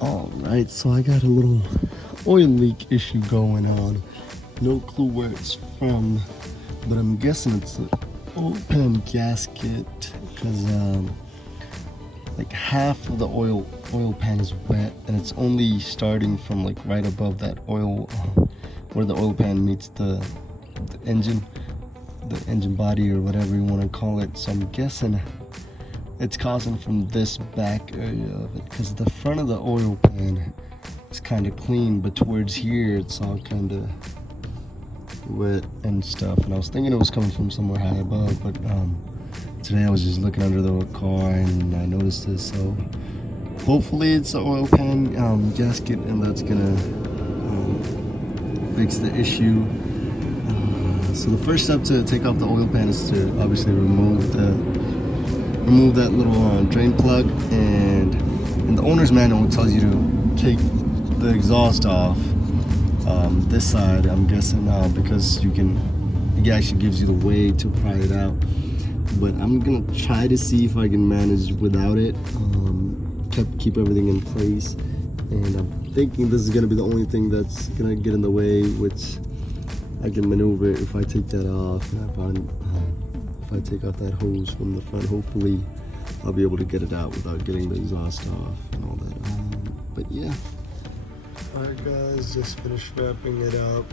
Alright, so I got a little oil leak issue going on. No clue where it's from, but I'm guessing it's an oil pan gasket because like half of the oil pan is wet, and it's only starting from like right above that oil where the oil pan meets the engine body or whatever you want to call it. So I'm guessing it's causing from this back area of it, because the front of the oil pan is kind of clean, but towards here it's all kind of wet and stuff. And I was thinking it was coming from somewhere high above, but today I was just looking under the car and I noticed this. So hopefully it's the oil pan gasket, and that's gonna fix the issue. So the first step to take off the oil pan is to obviously remove that little drain plug, and in the owner's manual it tells you to take the exhaust off this side, I'm guessing, because it actually gives you the way to pry it out. But I'm gonna try to see if I can manage without it, keep everything in place, and I'm thinking this is gonna be the only thing that's gonna get in the way, which I can maneuver if I take that off. And if I take off that hose from the front, hopefully I'll be able to get it out without getting the exhaust off and all that. But yeah. Alright guys, just finished wrapping it up.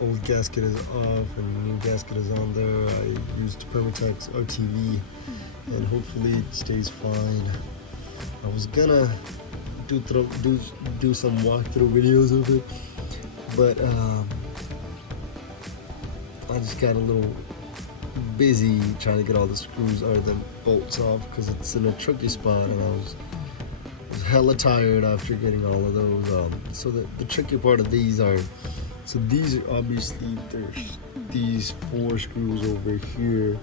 Old gasket is off and new gasket is on there. I used Permatex RTV and hopefully it stays fine. I was gonna do some walkthrough videos of it, but I just got a little busy trying to get all the screws or the bolts off because it's in a tricky spot, and I was hella tired after getting all of those. So the tricky part of these are, so these are obviously, there's these 4 screws over here.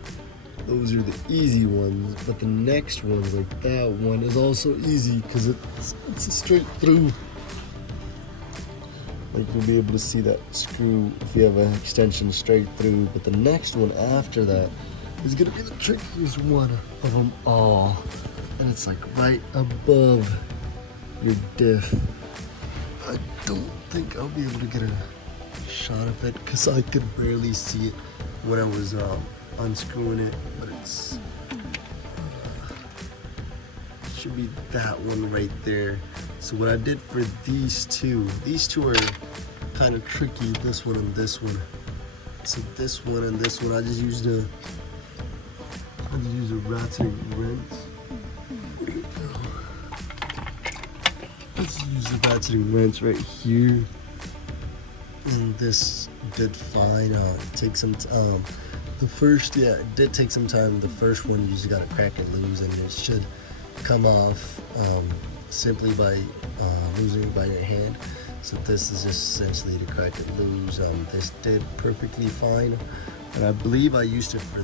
Those are the easy ones, but the next one, like that one, is also easy because it's a straight through. Like you'll be able to see that screw if you have an extension straight through. But the next one after that is gonna be the trickiest one of them all, and it's like right above your diff. I don't think I'll be able to get a shot of it because I could barely see it when I was unscrewing it, but it should be that one right there. So what I did for these two are kind of tricky, this one and this one. So this one and this one, I just used a ratcheting wrench. Let's use the ratcheting wrench right here. And this did fine. It takes some time. It did take some time. The first one, you just gotta crack it loose, and it should come off simply by losing it by your hand. So this is just essentially to crack it loose. This did perfectly fine, and I believe I used it for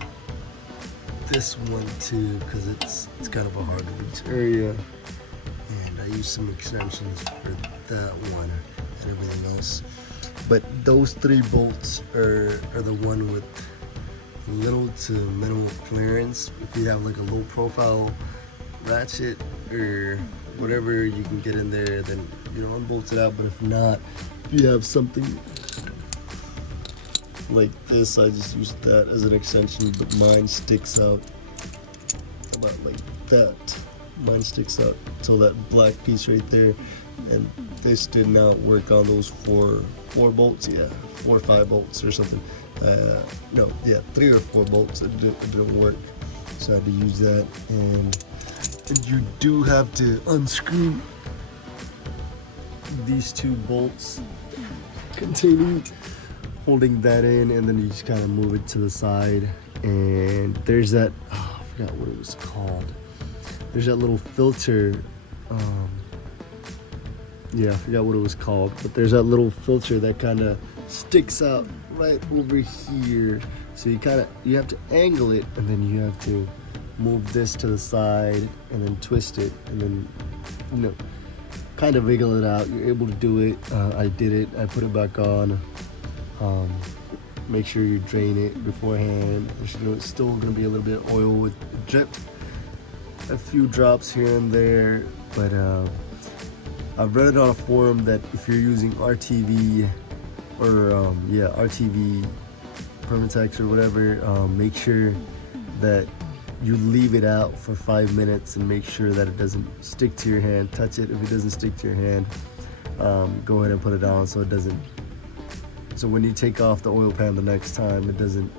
this one too because it's kind of a hard to reach area, and I used some extensions for that one and everything else. But those 3 bolts are the one with little to minimal clearance. If you have like a low profile ratchet or whatever you can get in there, then unbolt it out. But if not, if you have something like this, I just used that as an extension, but mine sticks out about like that. Mine sticks out till that black piece right there, and this did not work on those four bolts. 4 or 5 bolts or something. 3 or 4 bolts. It didn't work, so I had to use that. And you do have to unscrew these 2 bolts holding that in, and then you just kind of move it to the side. And there's that, I forgot what it was called. There's that little filter. I forgot what it was called, but there's that little filter that kind of sticks out right over here. So you have to angle it, and then you have to move this to the side and then twist it, and then kind of wiggle it out. You're able to do it. I did it. I put it back on. Make sure you drain it beforehand. It's still going to be a little bit of oil with drip, a few drops here and there, but I've read it on a forum that if you're using RTV or RTV Permatex or whatever, make sure that you leave it out for 5 minutes and make sure that it doesn't stick to your hand. Touch it. If it doesn't stick to your hand, go ahead and put it down so it doesn't. So when you take off the oil pan the next time, it doesn't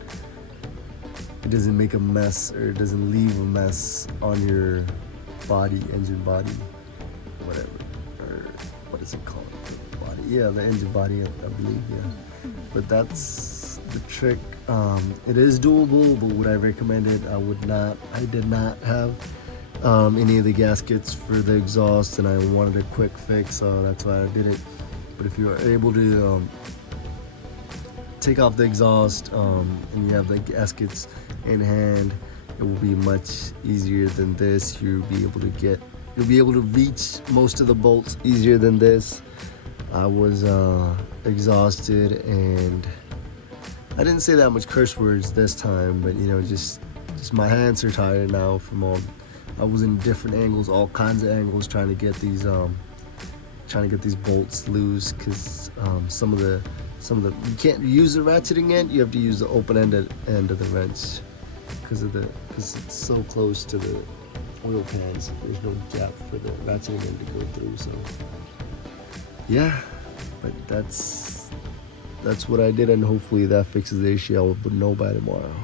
make a mess, or it doesn't leave a mess on your body, engine body, whatever, or what is it called? The body, yeah, the engine body, I believe, yeah. But that's the trick. It is doable, but would I recommend it? I did not have any of the gaskets for the exhaust, and I wanted a quick fix, so that's why I did it. But if you are able to take off the exhaust and you have the gaskets in hand, it will be much easier than this. You'll be able to reach most of the bolts easier than this. I was exhausted, and I didn't say that much curse words this time, but you know, just my hands are tired now from all. I was in different angles, all kinds of angles, trying to get these bolts loose, because some of the you can't use the ratcheting end. You have to use the open-ended end of the wrench because it's so close to the oil pans. There's no gap for the ratcheting end to go through. So yeah, but that's what I did, and hopefully that fixes the issue. I will know by tomorrow.